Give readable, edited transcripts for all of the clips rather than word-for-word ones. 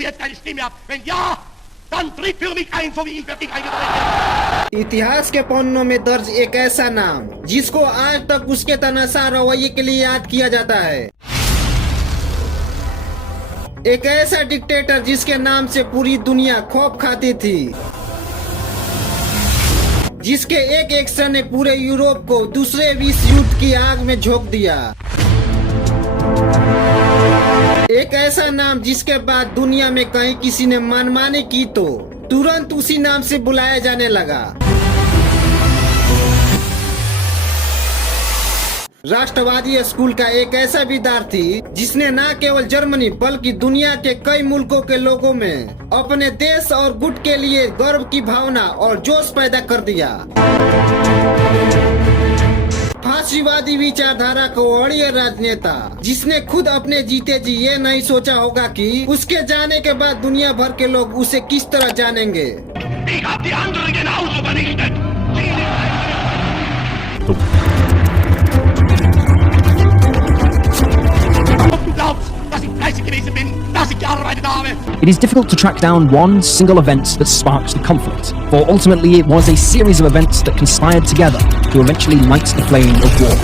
jetzt keine Stimme ab? Wenn ja, dann tritt für mich ein, so wie ich für dich eingetreten. इतिहास के पन्नों में दर्ज एक ऐसा नाम जिसको आज तक उसके तनाशाह रवैये के लिए याद किया जाता है। एक ऐसा डिक्टेटर जिसके नाम से पूरी दुनिया खौफ खाती थी, जिसके एक एक्शन ने पूरे यूरोप को दूसरे विश्व युद्ध की आग में झोंक दिया। एक ऐसा नाम जिसके बाद दुनिया में कहीं किसी ने मनमानी की तो तुरंत उसी नाम से बुलाया जाने लगा। राष्ट्रवादी स्कूल का एक ऐसा विद्यार्थी जिसने न केवल जर्मनी बल्कि दुनिया के कई मुल्कों के लोगों में अपने देश और गुट के लिए गर्व की भावना और जोश पैदा कर दिया। फांसीवादी विचारधारा को अड़िए राजनेता जिसने खुद अपने जीते जी ये नहीं सोचा होगा कि उसके जाने के बाद दुनिया भर के लोग उसे किस तरह जानेंगे। It is difficult to track down one single event that sparked the conflict, for ultimately it was a series of events that conspired together to eventually light the flame of war.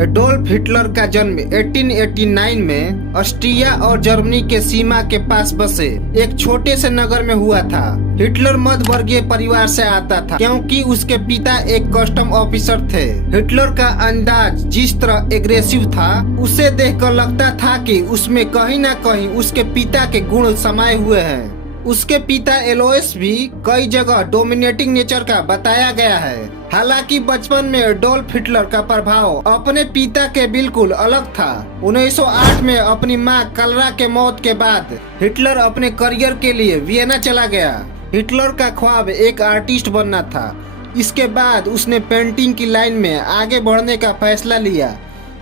Adolf Hitler का जन्म 1889 में Austria और Germany के सीमा के पास बसे एक छोटे से नगर में हुआ था। हिटलर मध्य वर्गीय परिवार से आता था क्योंकि उसके पिता एक कस्टम ऑफिसर थे। हिटलर का अंदाज जिस तरह एग्रेसिव था, उसे देखकर लगता था कि उसमें कहीं न कहीं उसके पिता के गुण समाये हुए हैं। उसके पिता एलोइस भी कई जगह डोमिनेटिंग नेचर का बताया गया है। हालांकि बचपन में एडोल्फ हिटलर का प्रभाव अपने पिता के बिल्कुल अलग था। 1908 में अपनी मां कलरा के मौत के बाद हिटलर अपने करियर के लिए वियना चला गया। हिटलर का ख्वाब एक आर्टिस्ट बनना था। इसके बाद उसने पेंटिंग की लाइन में आगे बढ़ने का फैसला लिया।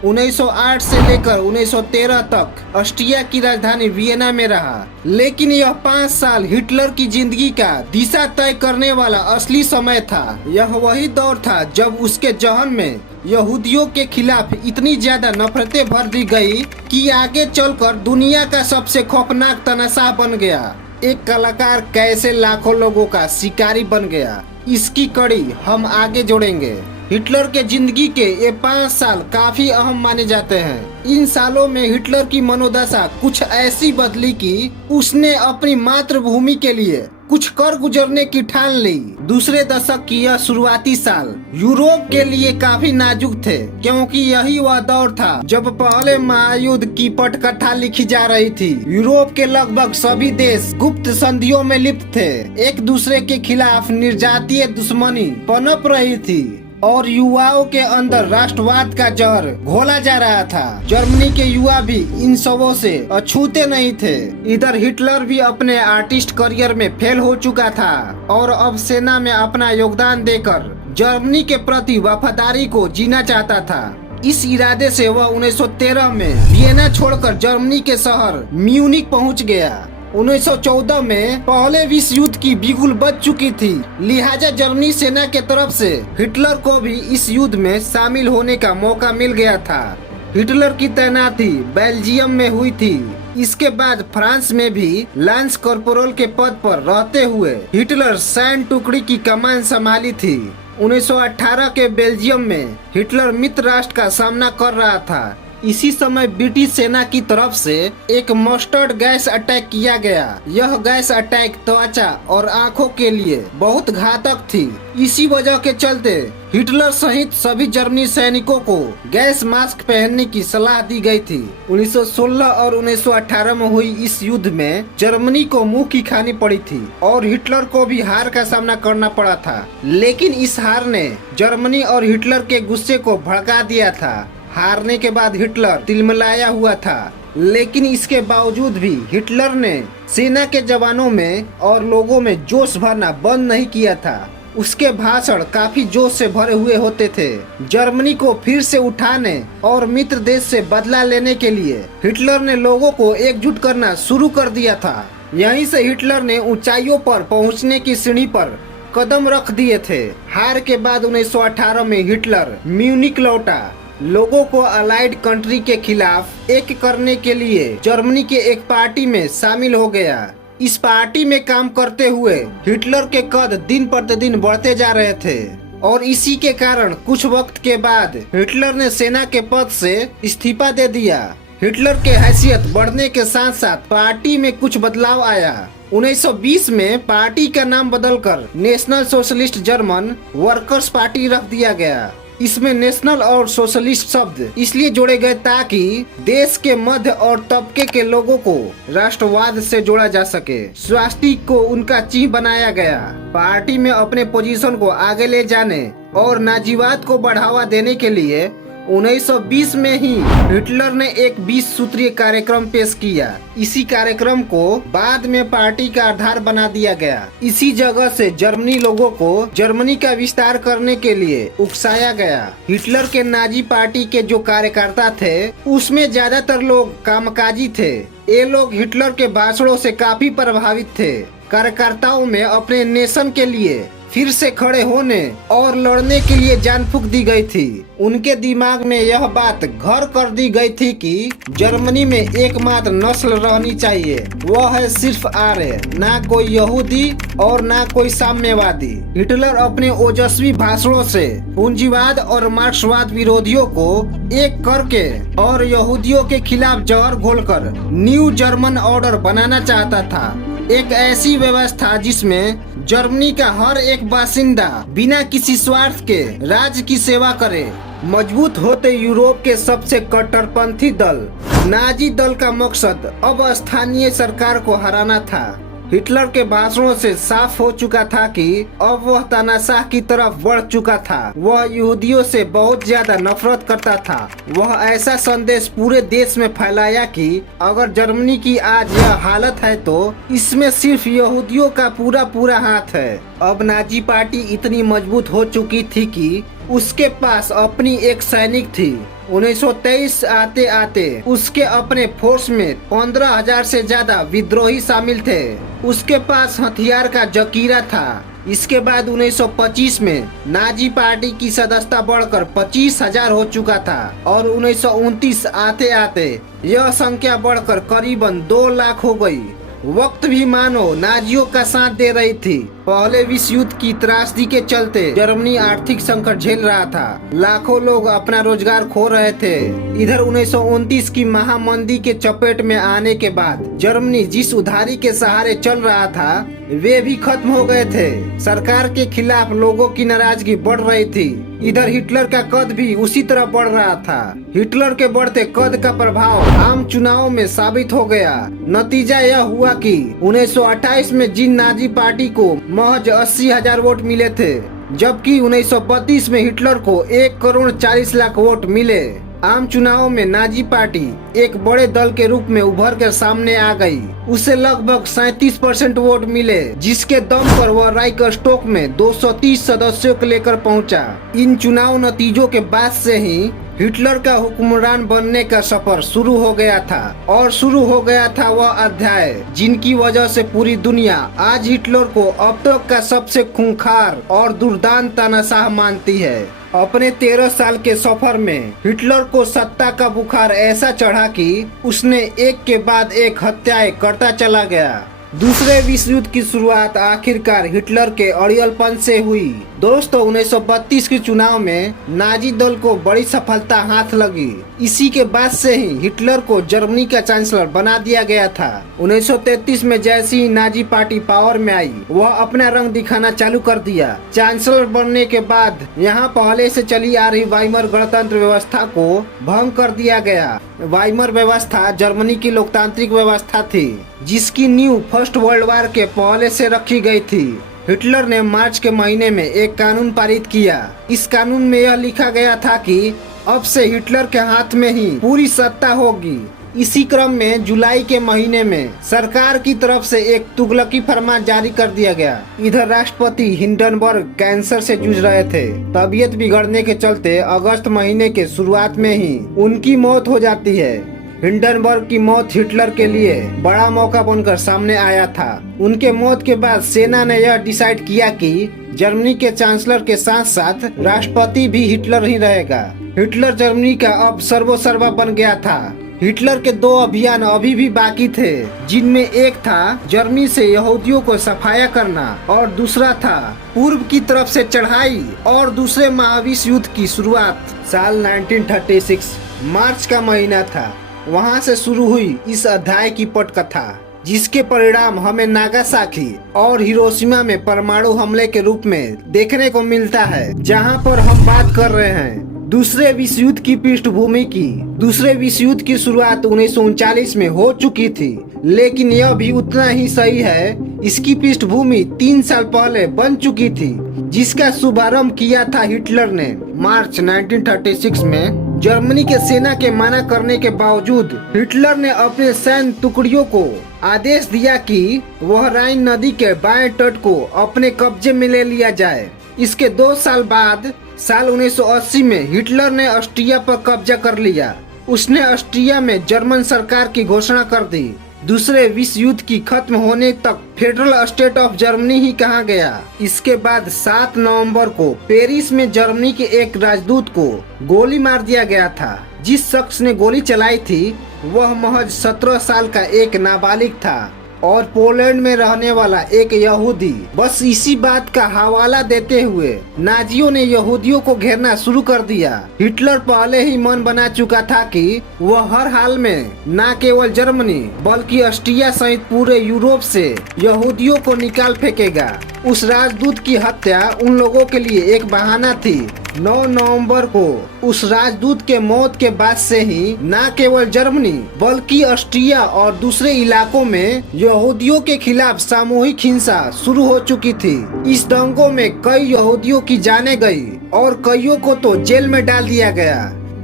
1908 से लेकर 1913 तक ऑस्ट्रिया की राजधानी वियना में रहा। लेकिन यह 5 साल हिटलर की जिंदगी का दिशा तय करने वाला असली समय था। यह वही दौर था जब उसके जहन में यहूदियों के खिलाफ इतनी ज्यादा नफरतें भर दी गई कि आगे चलकर दुनिया का सबसे खौफनाक तनाशाह बन गया। एक कलाकार कैसे लाखों लोगों का शिकारी बन गया, इसकी कड़ी हम आगे जोड़ेंगे। हिटलर के जिंदगी के ये 5 साल काफी अहम माने जाते हैं। इन सालों में हिटलर की मनोदशा कुछ ऐसी बदली कि उसने अपनी मातृभूमि के लिए कुछ कर गुजरने की ठान ली। दूसरे दशक की यह शुरुआती साल यूरोप के लिए काफी नाजुक थे, क्योंकि यही वह दौर था जब पहले महायुद्ध की पटकथा लिखी जा रही थी। यूरोप के लगभग सभी देश गुप्त संधियों में लिप्त थे। एक दूसरे के खिलाफ निर्जातीय दुश्मनी पनप रही थी और युवाओं के अंदर राष्ट्रवाद का जहर घोला जा रहा था। जर्मनी के युवा भी इन सबों से अछूते नहीं थे। इधर हिटलर भी अपने आर्टिस्ट करियर में फेल हो चुका था और अब सेना में अपना योगदान देकर जर्मनी के प्रति वफादारी को जीना चाहता था। इस इरादे से वह 1913 में वियना छोड़कर जर्मनी के शहर म्यूनिक पहुंच गया। 1914 में पहले विश्व युद्ध की बिगुल बज चुकी थी, लिहाजा जर्मनी सेना के तरफ से हिटलर को भी इस युद्ध में शामिल होने का मौका मिल गया था। हिटलर की तैनाती बेल्जियम में हुई थी। इसके बाद फ्रांस में भी लांस कॉर्पोरल के पद पर रहते हुए हिटलर सैन्य टुकड़ी की कमान संभाली थी। 1918 के बेल्जियम में हिटलर मित्र राष्ट्र का सामना कर रहा था। इसी समय ब्रिटिश सेना की तरफ से एक मस्टर्ड गैस अटैक किया गया। यह गैस अटैक त्वचा और आंखों के लिए बहुत घातक थी। इसी वजह के चलते हिटलर सहित सभी जर्मनी सैनिकों को गैस मास्क पहनने की सलाह दी गई थी। 1916 और 1918 में हुई इस युद्ध में जर्मनी को मुंह की खानी पड़ी थी और हिटलर को भी हार का सामना करना पड़ा था। लेकिन इस हार ने जर्मनी और हिटलर के गुस्से को भड़का दिया था। हारने के बाद हिटलर तिलमिलाया हुआ था, लेकिन इसके बावजूद भी हिटलर ने सेना के जवानों में और लोगों में जोश भरना बंद नहीं किया था। उसके भाषण काफी जोश से भरे हुए होते थे। जर्मनी को फिर से उठाने और मित्र देश से बदला लेने के लिए हिटलर ने लोगों को एकजुट करना शुरू कर दिया था। यहीं से हिटलर ने ऊंचाइयों पर पहुंचने की सीढ़ी पर कदम रख दिए थे। हार के बाद 1918 में हिटलर म्यूनिक लौटा लोगों को अलाइड कंट्री के खिलाफ एक करने के लिए जर्मनी के एक पार्टी में शामिल हो गया। इस पार्टी में काम करते हुए हिटलर के कद दिन प्रतिदिन बढ़ते जा रहे थे और इसी के कारण कुछ वक्त के बाद हिटलर ने सेना के पद से इस्तीफा दे दिया। हिटलर के हैसियत बढ़ने के साथ साथ पार्टी में कुछ बदलाव आया। 1920 में पार्टी का नाम बदलकर national socialist German workers party रख दिया गया। इसमें नेशनल और सोशलिस्ट शब्द इसलिए जोड़े गए ताकि देश के मध्य और तबके के लोगों को राष्ट्रवाद से जोड़ा जा सके। स्वास्तिक को उनका चिन्ह बनाया गया। पार्टी में अपने पोजीशन को आगे ले जाने और नाजीवाद को बढ़ावा देने के लिए 1920 में ही हिटलर ने एक 20 सूत्रीय कार्यक्रम पेश किया। इसी कार्यक्रम को बाद में पार्टी का आधार बना दिया गया। इसी जगह से जर्मनी लोगों को जर्मनी का विस्तार करने के लिए उकसाया गया। हिटलर के नाजी पार्टी के जो कार्यकर्ता थे उसमें ज्यादातर लोग कामकाजी थे। ये लोग हिटलर के भाषणों से काफी प्रभावित थे। कार्यकर्ताओं में अपने नेशन के लिए फिर से खड़े होने और लड़ने के लिए जान फूंक दी गई थी। उनके दिमाग में यह बात घर कर दी गई थी कि जर्मनी में एकमात्र नस्ल रहनी चाहिए, वह है सिर्फ आर्य, ना कोई यहूदी और ना कोई साम्यवादी। हिटलर अपने ओजस्वी भाषणों से पूंजीवाद और मार्क्सवाद विरोधियों को एक करके और यहूदियों के खिलाफ जहर घोलकर न्यू जर्मन ऑर्डर बनाना चाहता था। एक ऐसी व्यवस्था जिसमें जर्मनी का हर एक बासिंदा बिना किसी स्वार्थ के राज्य की सेवा करे। मजबूत होते यूरोप के सबसे कट्टरपंथी दल नाजी दल का मकसद अब स्थानीय सरकार को हराना था। हिटलर के भाषणों से साफ हो चुका था कि अब वह तानाशाह की तरफ बढ़ चुका था। वह यहूदियों से बहुत ज्यादा नफरत करता था। वह ऐसा संदेश पूरे देश में फैलाया कि अगर जर्मनी की आज यह हालत है तो इसमें सिर्फ यहूदियों का पूरा पूरा हाथ है। अब नाजी पार्टी इतनी मजबूत हो चुकी थी कि उसके पास अपनी एक सैनिक थी। 1923 आते आते उसके अपने फोर्स में 15,000 से ज्यादा विद्रोही शामिल थे। उसके पास हथियार का जकीरा था। इसके बाद 1925 में नाजी पार्टी की सदस्यता बढ़कर 25,000 हो चुका था और 1929 आते आते यह संख्या बढ़कर करीबन 2 लाख हो गई। वक्त भी मानो नाजियों का साथ दे रही थी। पहले विश्व युद्ध की त्रासदी के चलते जर्मनी आर्थिक संकट झेल रहा था। लाखों लोग अपना रोजगार खो रहे थे। इधर 1929 की महामंदी के चपेट में आने के बाद जर्मनी जिस उधारी के सहारे चल रहा था वे भी खत्म हो गए थे। सरकार के खिलाफ लोगों की नाराजगी बढ़ रही थी। इधर हिटलर का कद भी उसी तरह बढ़ रहा था। हिटलर के बढ़ते कद का प्रभाव आम चुनावों में साबित हो गया। नतीजा यह हुआ कि 1928 में जिन नाजी पार्टी को महज 80,000 वोट मिले थे, जबकि 1932 में हिटलर को 1,40,00,000 वोट मिले। आम चुनावों में नाजी पार्टी एक बड़े दल के रूप में उभर कर सामने आ गई। उसे लगभग 37% वोट मिले, जिसके दम पर वह राइक्सटॉक में 230 सदस्यों को लेकर पहुंचा। इन चुनाव नतीजों के बाद से ही हिटलर का हुक्मरान बनने का सफर शुरू हो गया था और शुरू हो गया था वह अध्याय जिनकी वजह से पूरी दुनिया आज हिटलर को अब तक का सबसे खूंखार और दुर्दांत तानाशाह मानती है। अपने 13 साल के सफर में हिटलर को सत्ता का बुखार ऐसा चढ़ा कि उसने एक के बाद एक हत्याएं करता चला गया। दूसरे विश्व युद्ध की शुरुआत आखिरकार हिटलर के अड़ियलपन से हुई। दोस्तों, 1932 के चुनाव में नाजी दल को बड़ी सफलता हाथ लगी। इसी के बाद से ही हिटलर को जर्मनी का चांसलर बना दिया गया था। 1933 में जैसी ही नाजी पार्टी पावर में आई, वह अपना रंग दिखाना चालू कर दिया। चांसलर बनने के बाद यहाँ पहले से चली आ रही वाइमर गणतंत्र व्यवस्था को भंग कर दिया गया। वाइमर व्यवस्था जर्मनी की लोकतांत्रिक व्यवस्था थी, जिसकी नींव फर्स्ट वर्ल्ड वार के पहले से रखी गई थी। हिटलर ने मार्च के महीने में एक कानून पारित किया। इस कानून में यह लिखा गया था कि अब से हिटलर के हाथ में ही पूरी सत्ता होगी। इसी क्रम में जुलाई के महीने में सरकार की तरफ से एक तुगलकी फरमान जारी कर दिया गया। इधर राष्ट्रपति हिंडनबर्ग कैंसर से जूझ रहे थे। तबीयत बिगड़ने के चलते अगस्त महीने के शुरुआत में ही उनकी मौत हो जाती है। हिंडनबर्ग की मौत हिटलर के लिए बड़ा मौका बनकर सामने आया था। उनके मौत के बाद सेना ने यह डिसाइड किया कि जर्मनी के चांसलर के साथ साथ राष्ट्रपति भी हिटलर ही रहेगा। हिटलर जर्मनी का अब सर्वोसर्वा बन गया था। हिटलर के 2 अभियान अभी भी बाकी थे, जिनमें एक था जर्मनी से यहूदियों को सफाया करना और दूसरा था पूर्व की तरफ से चढ़ाई और दूसरे महाविश्व युद्ध की शुरुआत। साल 1936 मार्च का महीना था। वहां से शुरू हुई इस अध्याय की पटकथा, जिसके परिणाम हमें नागासाकी और हिरोशिमा में परमाणु हमले के रूप में देखने को मिलता है, जहां पर हम बात कर रहे हैं दूसरे विश्व युद्ध की पृष्ठभूमि की। दूसरे विश्व युद्ध की शुरुआत 1939 में हो चुकी थी, लेकिन यह भी उतना ही सही है, इसकी पृष्ठभूमि 3 साल पहले बन चुकी थी, जिसका शुभारंभ किया था हिटलर ने। मार्च 1936 में जर्मनी के सेना के मना करने के बावजूद हिटलर ने अपने सैन्य टुकड़ियों को आदेश दिया कि वह राइन नदी के बाएं तट को अपने कब्जे में ले लिया जाए। इसके 2 साल बाद साल 1980 में हिटलर ने ऑस्ट्रिया पर कब्जा कर लिया। उसने ऑस्ट्रिया में जर्मन सरकार की घोषणा कर दी। दूसरे विश्व युद्ध की खत्म होने तक फेडरल स्टेट ऑफ जर्मनी ही कहा गया। इसके बाद 7 नवंबर को पेरिस में जर्मनी के एक राजदूत को गोली मार दिया गया था। जिस शख्स ने गोली चलाई थी वह महज 17 साल का एक नाबालिग था और पोलैंड में रहने वाला एक यहूदी। बस इसी बात का हवाला देते हुए नाजियों ने यहूदियों को घेरना शुरू कर दिया। हिटलर पहले ही मन बना चुका था कि वह हर हाल में न केवल जर्मनी बल्कि ऑस्ट्रिया सहित पूरे यूरोप से यहूदियों को निकाल फेंकेगा। उस राजदूत की हत्या उन लोगों के लिए एक बहाना थी। 9 नवंबर को उस राजदूत के मौत के बाद से ही न केवल जर्मनी बल्कि ऑस्ट्रिया और दूसरे इलाकों में यहूदियों के खिलाफ सामूहिक हिंसा शुरू हो चुकी थी। इस दंगों में कई यहूदियों की जानें गई और कईयों को तो जेल में डाल दिया गया।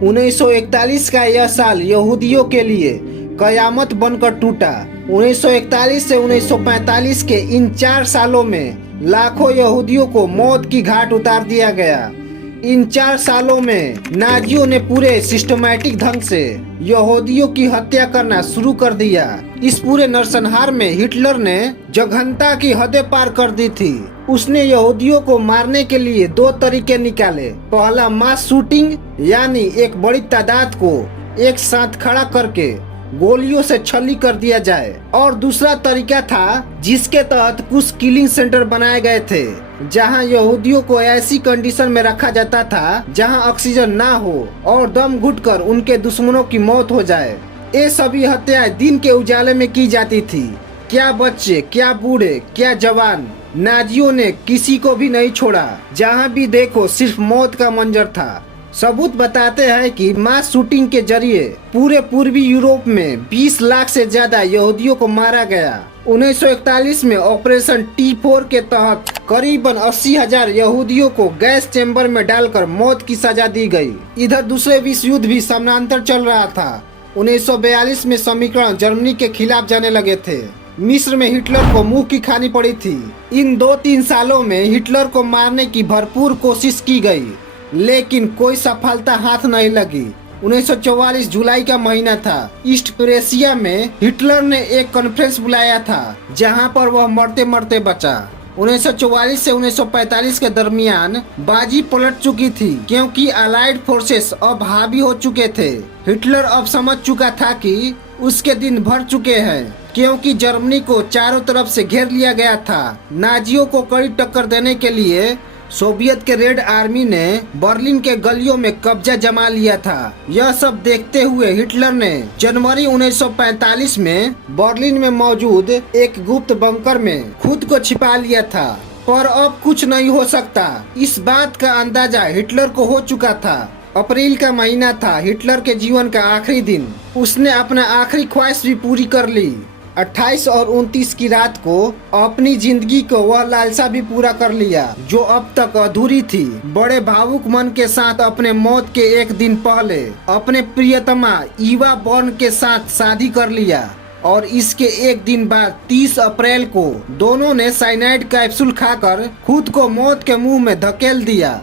1941 का यह साल यहूदियों के लिए कयामत बनकर टूटा। 1941 से 1945 के इन 4 सालों में लाखों यहूदियों को मौत की घाट उतार दिया गया। इन 4 सालों में नाजियों ने पूरे सिस्टमैटिक ढंग से यहूदियों की हत्या करना शुरू कर दिया। इस पूरे नरसंहार में हिटलर ने जघन्यता की हदें पार कर दी थी। उसने यहूदियों को मारने के लिए 2 तरीके निकाले। पहला मास शूटिंग, यानी एक बड़ी तादाद को एक साथ खड़ा करके गोलियों से छली कर दिया जाए, और दूसरा तरीका था जिसके तहत कुछ किलिंग सेंटर बनाए गए थे, जहां यहूदियों को ऐसी कंडीशन में रखा जाता था जहां ऑक्सीजन ना हो और दम घुटकर उनके दुश्मनों की मौत हो जाए। ये सभी हत्याएं दिन के उजाले में की जाती थी। क्या बच्चे, क्या बूढ़े, क्या जवान, नाजियों ने किसी को भी नहीं छोड़ा। जहां भी देखो सिर्फ मौत का मंजर था। सबूत बताते हैं कि मास शूटिंग के जरिए पूरे पूर्वी यूरोप में 20 लाख से ज्यादा यहूदियों को मारा गया। 1941 में ऑपरेशन T4 के तहत करीबन 80,000 यहूदियों को गैस चेंबर में डालकर मौत की सजा दी गई। इधर दूसरे विश्व युद्ध भी समानांतर चल रहा था। 1942 में समीकरण जर्मनी के खिलाफ जाने लगे थे। मिस्र में हिटलर को मुंह की खानी पड़ी थी। इन 2-3 सालों में हिटलर को मारने की भरपूर कोशिश की गई, लेकिन कोई सफलता हाथ नहीं लगी। 1944 जुलाई का महीना था। ईस्ट प्रेशिया में हिटलर ने एक कॉन्फ्रेंस बुलाया था, जहां पर वह मरते मरते बचा। 1944 से 1945 के दरमियान बाजी पलट चुकी थी, क्योंकि अलाइड फोर्सेस अब हावी हो चुके थे। हिटलर अब समझ चुका था कि उसके दिन भर चुके हैं, क्योंकि जर्मनी को चारों तरफ से घेर लिया गया था। नाजियों को कड़ी टक्कर देने के लिए सोवियत के रेड आर्मी ने बर्लिन के गलियों में कब्जा जमा लिया था। यह सब देखते हुए हिटलर ने जनवरी 1945 में बर्लिन में मौजूद एक गुप्त बंकर में खुद को छिपा लिया था। पर अब कुछ नहीं हो सकता, इस बात का अंदाजा हिटलर को हो चुका था। अप्रैल का महीना था, हिटलर के जीवन का आखिरी दिन। उसने अपना आखिरी ख्वाहिश भी पूरी कर ली। 28 और 29 की रात को अपनी जिंदगी को वह लालसा भी पूरा कर लिया जो अब तक अधूरी थी। बड़े भावुक मन के साथ अपने मौत के एक दिन पहले अपने प्रियतमा ईवा बॉर्न के साथ शादी कर लिया, और इसके एक दिन बाद 30 अप्रैल को दोनों ने साइनाइड कैप्सूल खाकर खुद को मौत के मुंह में धकेल दिया।